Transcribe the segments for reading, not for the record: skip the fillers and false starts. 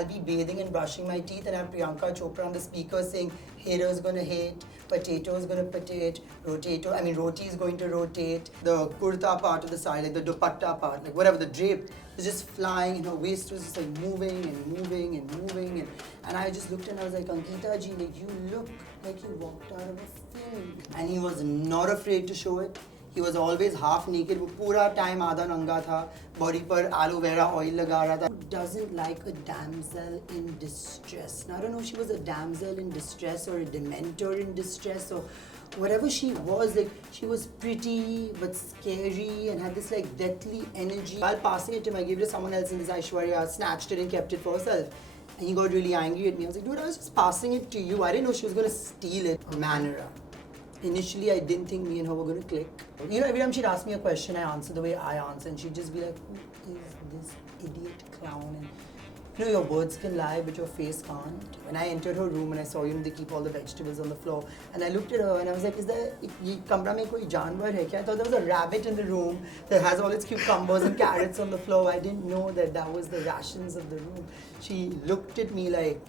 I'll be bathing and brushing my teeth and have Priyanka Chopra on the speaker saying, haters gonna hate, potato is gonna potate, roti is going to rotate. The kurta part of the side, like the dupatta part, like whatever, the drape was just flying and her waist was just like moving and moving and moving. And I just looked and I was like, Ankita ji, like you look like you walked out of a film. And he was not afraid to show it. He was always half naked. वो पूरा time आधा नंगा था. Body पर aloe vera oil लगा रहा था. Who doesn't like a damsel in distress? Now, I don't know if she was a damsel in distress or a dementor in distress or whatever she was. Like she was pretty but scary and had this like deathly energy. While passing it to him, I gave it to someone else, and this Aishwarya snatched it and kept it for herself. And he got really angry at me. I was like, dude, I was just passing it to you. I didn't know she was going to steal it. Mannara. Initially, I didn't think me and her were going to click. You know, every time she'd ask me a question, I answer the way I answer. And she'd just be like, who is this idiot clown? And you know, your words can lie, but your face can't. When I entered her room and I saw, you know, they keep all the vegetables on the floor. And I looked at her and I was like, is there, ye kamra mein koi janwar hai kya? I thought there was a rabbit in the room that has all its cucumbers and carrots on the floor. I didn't know that that was the rations of the room. She looked at me like,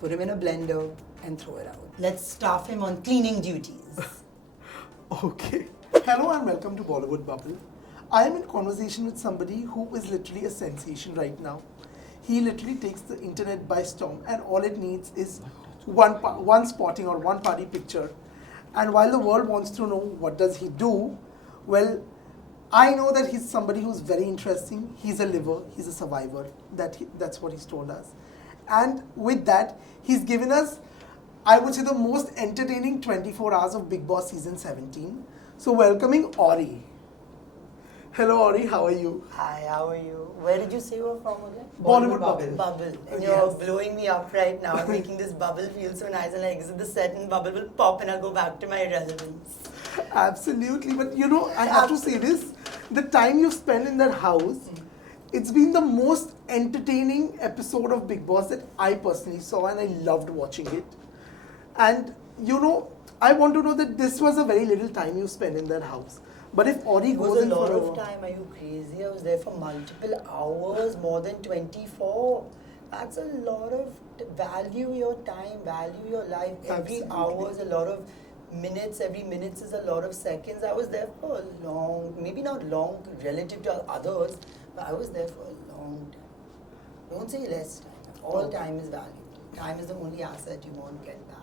put him in a blender and throw it out. Let's staff him on cleaning duties. Okay. Hello and welcome to Bollywood Bubble. I am in conversation with somebody who is literally a sensation right now. He literally takes the internet by storm and all it needs is one spotting or one party picture. And while the world wants to know what does he do, well, I know that he's somebody who's very interesting. He's a liver, he's a survivor. That's what he's told us. And with that, he's given us, I would say, the most entertaining 24 hours of Bigg Boss season 17. So welcoming Orry. Hello Orry, how are you? Hi, how are you? Where did you say you were from again? Bollywood Bubble. Bubble. And Yes. you're blowing me up right now, making this bubble feel so nice. And like, is it the set and bubble will pop and I'll go back to my relevance. Absolutely, but you know, I have to say this, the time you spend in that house, it's been the most entertaining episode of Bigg Boss that I personally saw and I loved watching it. And you know, I want to know that this was a very little time you spent in that house. But if Orry It goes was a in lot for of time. Are you crazy? I was there for multiple hours, more than 24. That's a lot of value your time, value your life. Every Absolutely. hour is a lot of minutes. Every minute is a lot of seconds. I was there for a long, maybe not long relative to others, but I was there for a long time. Don't say less time. All time is valuable. Time is the only asset you won't get back.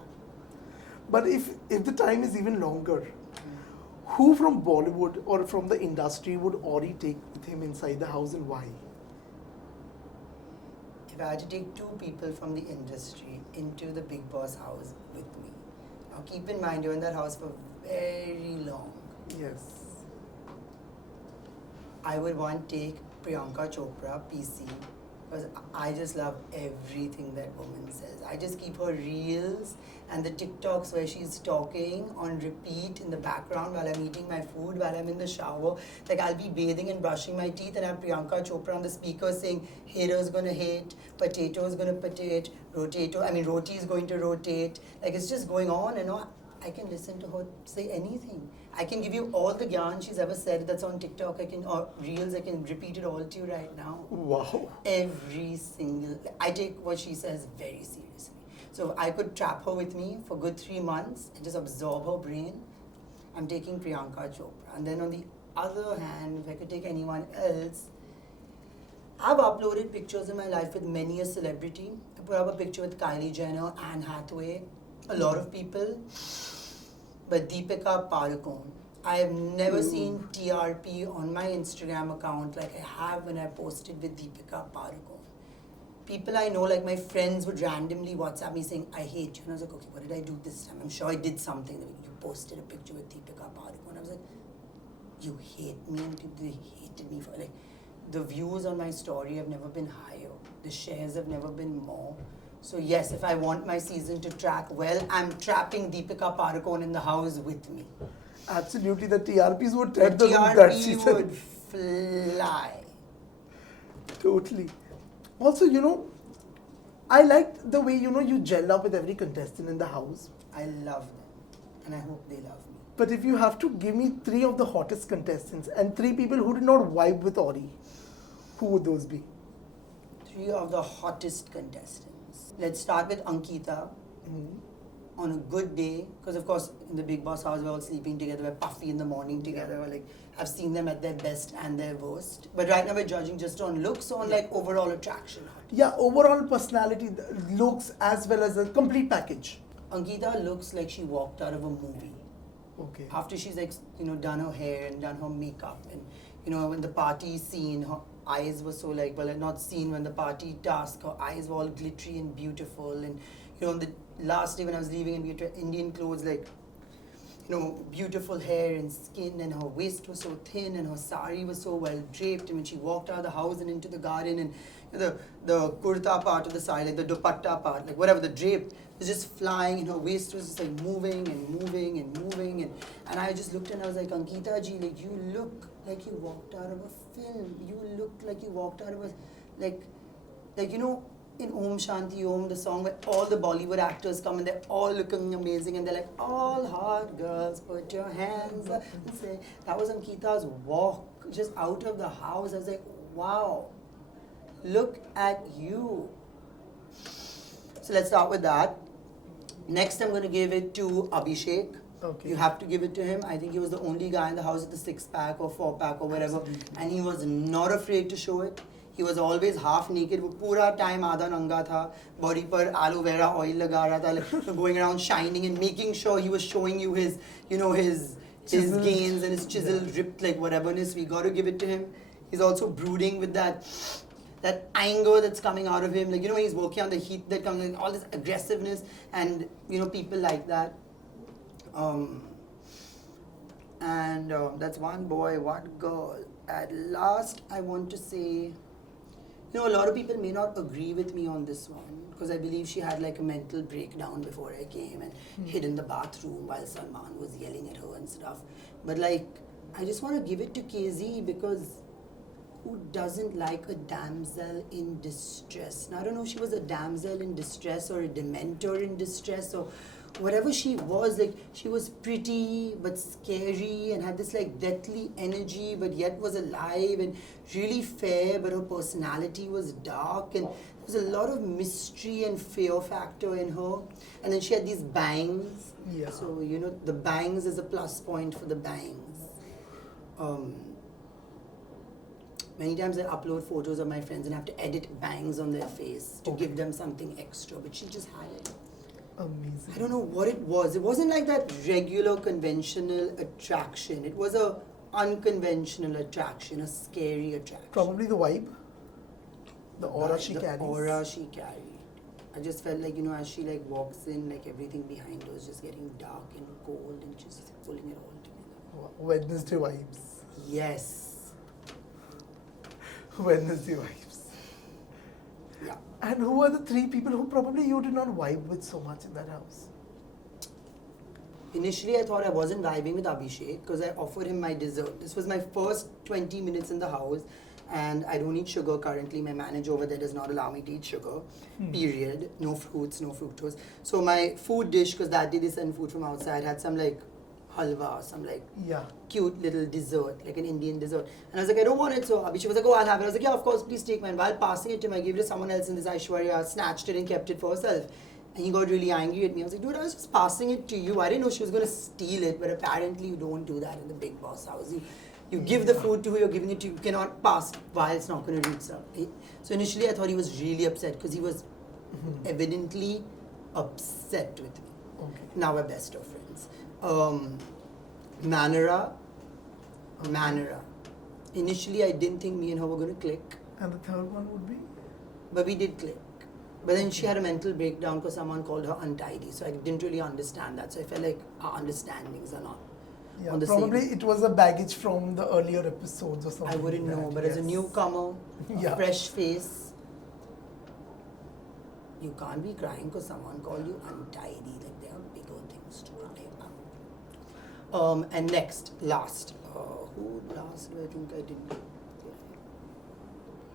But if the time is even longer, who from Bollywood or from the industry would Orry take with him inside the house and why? If I had to take two people from the industry into the Bigg Boss house with me, now keep in mind you're in that house for very long. Yes. I would want to take Priyanka Chopra, PC, because I just love everything that woman says. I just keep her reels and the TikToks where she's talking on repeat in the background while I'm eating my food, while I'm in the shower. Like I'll be bathing and brushing my teeth and have Priyanka Chopra on the speaker saying, haters gonna hate, potato is gonna potate, roti is going to rotate. Like it's just going on and on. I can listen to her say anything. I can give you all the gyan she's ever said that's on TikTok. Or reels, I can repeat it all to you right now. Wow. Every single, I take what she says very seriously. So if I could trap her with me for good 3 months and just absorb her brain, I'm taking Priyanka Chopra. And then on the other hand, if I could take anyone else, I've uploaded pictures in my life with many a celebrity. I put up a picture with Kylie Jenner, Anne Hathaway, a lot of people. But Deepika, Padukone. I have never seen TRP on my Instagram account like I have when I posted with Deepika Padukone. People I know, like my friends, would randomly WhatsApp me saying, I hate you. And I was like, okay, what did I do this time? I'm sure I did something. You posted a picture with Deepika Padukone. I was like, you hate me? And they hated me for like, the views on my story have never been higher. The shares have never been more. So yes, if I want my season to track well, I'm trapping Deepika Padukone in the house with me. Absolutely, the TRPs would tread The the roof that TRP season. would fly. Totally. Also, you know, I liked the way, you know, you gelled up with every contestant in the house. I love them and I hope they love me. But if you have to give me 3 of the hottest contestants and 3 people who did not vibe with Orry, who would those be? 3 three of the hottest contestants. Let's start with Ankita. On a good day, because of course in the Bigg Boss house we're all sleeping together, we're puffy in the morning together, we're like, I've seen them at their best and their worst. But right now we're judging just on looks, on like overall attraction. Yeah, overall personality, looks as well as a complete package. Ankita looks like she walked out of a movie. Okay. After she's like, done her hair and done her makeup, and when the party scene, her eyes were so like, well, not seen when the party task, her eyes were all glittery and beautiful, and on the last day when I was leaving in Indian clothes, like, beautiful hair and skin, and her waist was so thin, and her sari was so well draped, and when she walked out of the house and into the garden, and the kurta part of the side, like the dupatta part, like whatever, the drape was just flying, and her waist was just like moving and moving and moving, and I just looked and I was like, Ankita ji, like you look like you walked out of a film. You looked like you walked out of a, like in Om Shanti Om, the song where all the Bollywood actors come and they're all looking amazing and they're like, all hot girls, put your hands up and say, that was Ankita's walk just out of the house. I was like, wow, look at you. So let's start with that. Next, I'm going to give it to Abhishek. Okay. You have to give it to him. I think he was the only guy in the house with the 6-pack or 4-pack or whatever. Absolutely. And he was not afraid to show it. He was always half naked. वो पूरा time आधा नंगा था. Body पर aloe vera oil लगा रहा था. Like, going around shining and making sure he was showing you his, his gains and his chisel ripped like whateverness. We got to give it to him. He's also brooding with that anger that's coming out of him. Like, when he's working on the heat that comes in, all this aggressiveness and, people like that. That's one boy, one girl. At last, I want to say, a lot of people may not agree with me on this one because I believe she had like a mental breakdown before I came and hid in the bathroom while Salman was yelling at her and stuff. But like, I just want to give it to KZ because who doesn't like a damsel in distress? Now, I don't know if she was a damsel in distress or a dementor in distress or whatever she was, like she was pretty but scary and had this like deathly energy but yet was alive and really fair, but her personality was dark and there was a lot of mystery and fear factor in her. And then she had these bangs. Yeah. So, the bangs is a plus point for the bangs. Many times I upload photos of my friends and have to edit bangs on their face to give them something extra, but she just had it. Amazing. I don't know what it was. It wasn't like that regular conventional attraction. It was a unconventional attraction, a scary attraction. Probably the vibe, the aura she the carries. aura she carried. I just felt like, as she like walks in, like everything behind her is just getting dark and cold and she's just pulling it all together. Wednesday vibes. Yes. Wednesday vibes. Yeah. And who are the 3 people who probably you did not vibe with so much in that house? Initially, I thought I wasn't vibing with Abhishek because I offered him my dessert. This was my first 20 minutes in the house and I don't eat sugar currently. My manager over there does not allow me to eat sugar, period. No fruits, no fructose. So my food dish, because that day they sent food from outside, had some like halwa, some like cute little dessert, like an Indian dessert. And I was like, I don't want it. So Abhishek was like, oh, I'll have it. I was like, yeah, of course, please take mine. While passing it to him, I gave it to someone else and this Aishwarya snatched it and kept it for herself. And he got really angry at me. I was like, dude, I was just passing it to you. I didn't know she was going to steal it, but apparently you don't do that in the Bigg Boss house. You give the food to who you're giving it to. You cannot pass while it's not going to reach her. So initially I thought he was really upset because he was evidently upset with me. Okay. Now we're best of friends. Mannara. Initially I didn't think me and her were going to click. And the third one would be? But we did click. But then she had a mental breakdown because someone called her untidy. So I didn't really understand that. So I felt like our understandings are not on the probably same. it was a baggage from the earlier episodes or something. I wouldn't like know. that. But as a newcomer, a fresh face, you can't be crying because someone called you untidy. Like there are bigger things to cry about. And last. Who last do I think I did?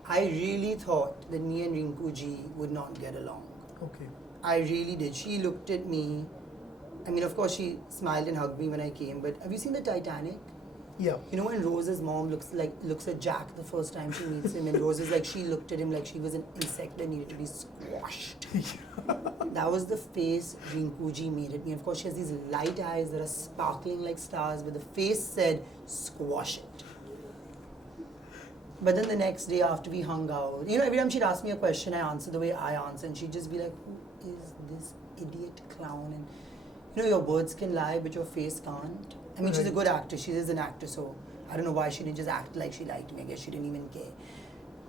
I really thought that me and Rinku ji would not get along. Okay. I really did. She looked at me. I mean, of course, she smiled and hugged me when I came. But have you seen the Titanic? Yeah. You know when Rose's mom looks at Jack the first time she meets him, and Rose is like, she looked at him like she was an insect that needed to be squashed. That was the face Rinkuji made at me. Of course, she has these light eyes that are sparkling like stars, but the face said, squash it. But then the next day after we hung out, you know, every time she'd ask me a question, I answer the way I answer, and she'd just be like, who is this idiot clown? And you know, your words can lie, but your face can't. I mean, she's a good actress. She is an actor, so I don't know why she didn't just act like she liked me. I guess she didn't even care.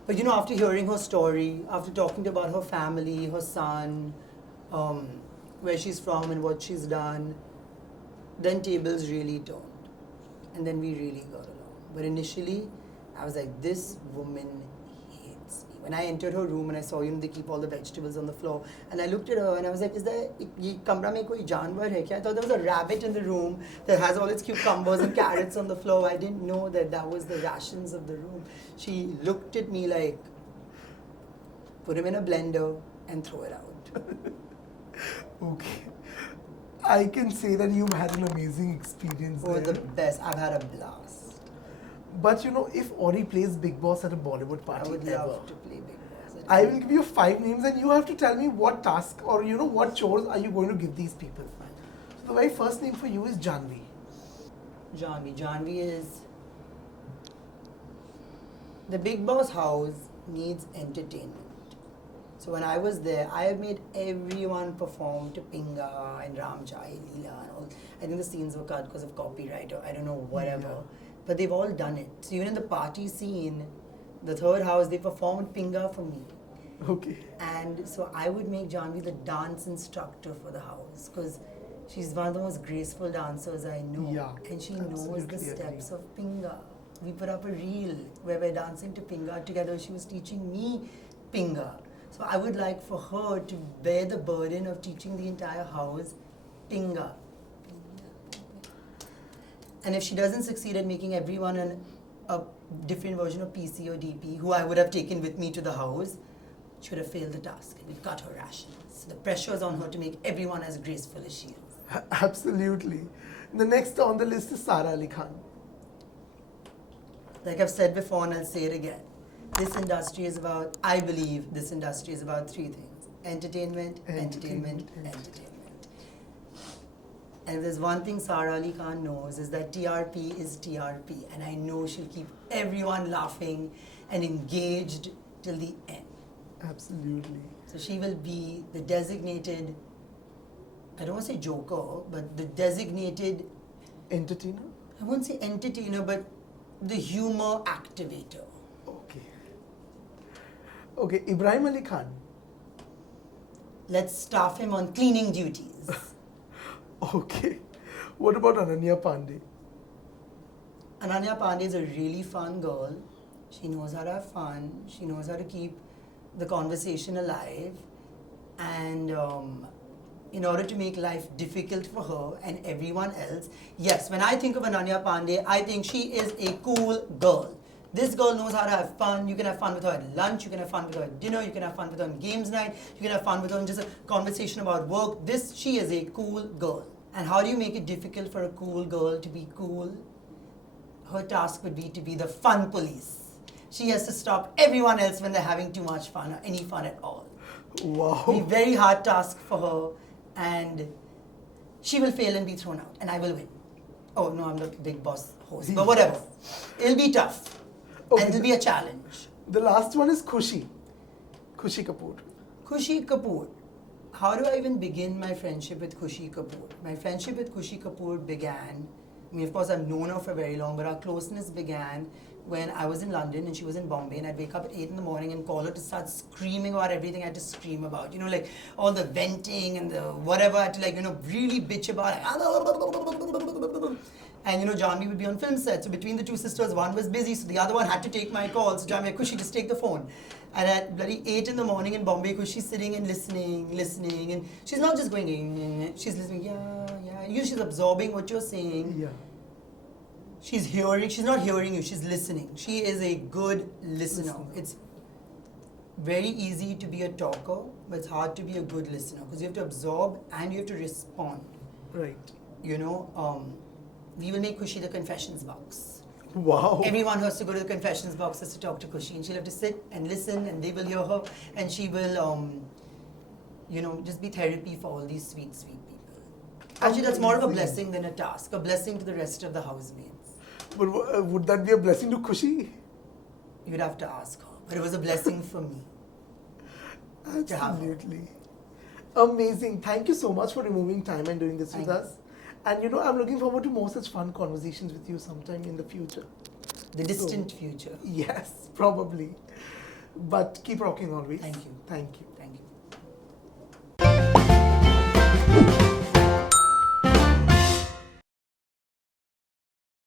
But you know, after hearing her story, after talking about her family, her son, where she's from and what she's done, then tables really turned. And then we really got along. But initially, I was like, this woman hates me. When I entered her room and I saw, you know, they keep all the vegetables on the floor, and I looked at her and I was like, is there, ye kamra mein koi janwar hai kya? I thought there was a rabbit in the room that has all its cucumbers and carrots on the floor. I didn't know that that was the rations of the room. She looked at me like, put him in a blender and throw it out. Okay. I can say that you've had an amazing experience Oh, there. the best. I've had a blast. But you know, if Orry plays Bigg Boss at a Bollywood party I would ever, love to play Bigg Boss. I will give you 5 names and you have to tell me what task or you know what chores are you going to give these people. So the very first name for you is Janhvi. Janhvi is... The Bigg Boss house needs entertainment. So when I was there, I have made everyone perform to Pinga and Ramjai, Leela and all. I think the scenes were cut because of copyright or I don't know, whatever. Yeah. But they've all done it. So even in the party scene, the third house, they performed Pinga for me. Okay. And so I would make Janhvi the dance instructor for the house because she's one of the most graceful dancers I know. Yeah, And she knows the absolutely steps agree. of Pinga. We put up a reel where we're dancing to Pinga together. She was teaching me Pinga. So I would like for her to bear the burden of teaching the entire house Pinga. And if she doesn't succeed at making everyone a different version of PC or DP, who I would have taken with me to the house, she would have failed the task. We've cut her rations. So the pressure is on her to make everyone as graceful as she is. Absolutely. The next on the list is Sara Ali Khan. Like I've said before and I'll say it again. This industry is about, I believe this industry is about 3 things. Entertainment, entertainment, entertainment. And if there's one thing Sara Ali Khan knows is that TRP is TRP. And I know she'll keep everyone laughing and engaged till the end. Absolutely. So she will be the designated, I don't want to say joker, but the designated, Entertainer? I won't say entertainer, but the humor activator. Okay. Okay, Ibrahim Ali Khan. Let's staff him on cleaning duties. Okay. What about Ananya Panday? Ananya Panday is a really fun girl. She knows how to have fun. She knows how to keep the conversation alive. And in order to make life difficult for her and everyone else, yes, when I think of Ananya Panday, I think she is a cool girl. This girl knows how to have fun. You can have fun with her at lunch. You can have fun with her at dinner. You can have fun with her on games night. You can have fun with her in just a conversation about work. She is a cool girl. And how do you make it difficult for a cool girl to be cool? Her task would be to be the fun police. She has to stop everyone else when they're having too much fun or any fun at all. Wow. It'll be a very hard task for her, and she will fail and be thrown out, and I will win. Oh no, I'm the Bigg Boss host, but whatever. It'll be tough, and it'll be a challenge. The last one is Khushi Kapoor. Khushi Kapoor. How do I even begin my friendship with Khushi Kapoor? My friendship with Khushi Kapoor began, I mean, of course, I've known her for very long, but our closeness began when I was in London and she was in Bombay, and I'd wake up at 8 in the morning and call her to start screaming about everything I had to scream about. You know, like all the venting and the whatever I had to, like, you know, really bitch about. And, you know, Janhvi would be on film set. So between the 2 sisters, one was busy, so the other one had to take my calls. So Janhvi, Khushi, just take the phone. And at bloody 8 in the morning in Bombay, Khushi's sitting and listening. And she's not just going, she's listening, yeah. You know, she's absorbing what you're saying. Yeah. She's not hearing you, she's listening. She is a good listener. It's very easy to be a talker, but it's hard to be a good listener because you have to absorb and you have to respond. Right. You know, we will make Khushi the confessions box. Wow. Everyone has to go to the confessions boxes to talk to Khushi, and she'll have to sit and listen, and they will hear her, and she will, just be therapy for all these sweet, sweet people. Actually, that's more of a blessing than a task, a blessing to the rest of the housemates. But would that be a blessing to Khushi? You'd have to ask her, but it was a blessing for me. Absolutely. Amazing. Thank you so much for removing time and doing this with us. And I'm looking forward to more such fun conversations with you sometime in the future. The distant future. Yes, probably. But keep rocking always. Thank you. Thank you. Thank you.